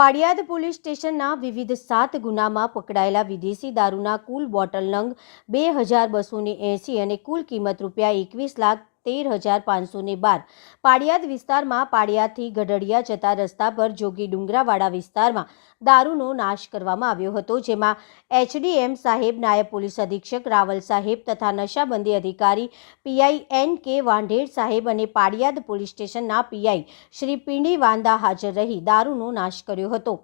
પાડિયાદ police સ્ટેશનના વિવિધ સાત ગુનામાં પકડાયેલા વિદેશી દારૂના કુલ બોટલ નંગ બે હજાર બસોને એંસી અને કુલ કિંમત રૂપિયા એકવીસ લાખ તેર હજાર પાંચસો ને બાર. પાડિયાદ વિસ્તારમાં પાડિયાદથી ગઢડિયા જતા રસ્તા પર જોગી ડુંગરાવાડા વિસ્તારમાં દારૂનો નાશ કરવામાં આવ્યો હતો, જેમાં એચડીએમ સાહેબ, નાયબ પોલીસ અધિક્ષક રાવલ સાહેબ તથા નશાબંધી અધિકારી પીઆઈ એન કે વાંઢેર સાહેબ અને પાડિયાદ પોલીસ સ્ટેશનના પીઆઈ શ્રી પીંડી વાંદા હાજર રહી દારૂનો નાશ કર્યો હતો.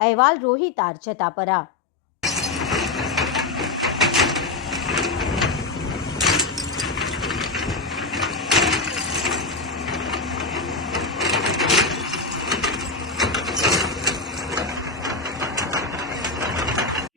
અહેવાલ રોહિતાર જતાપરા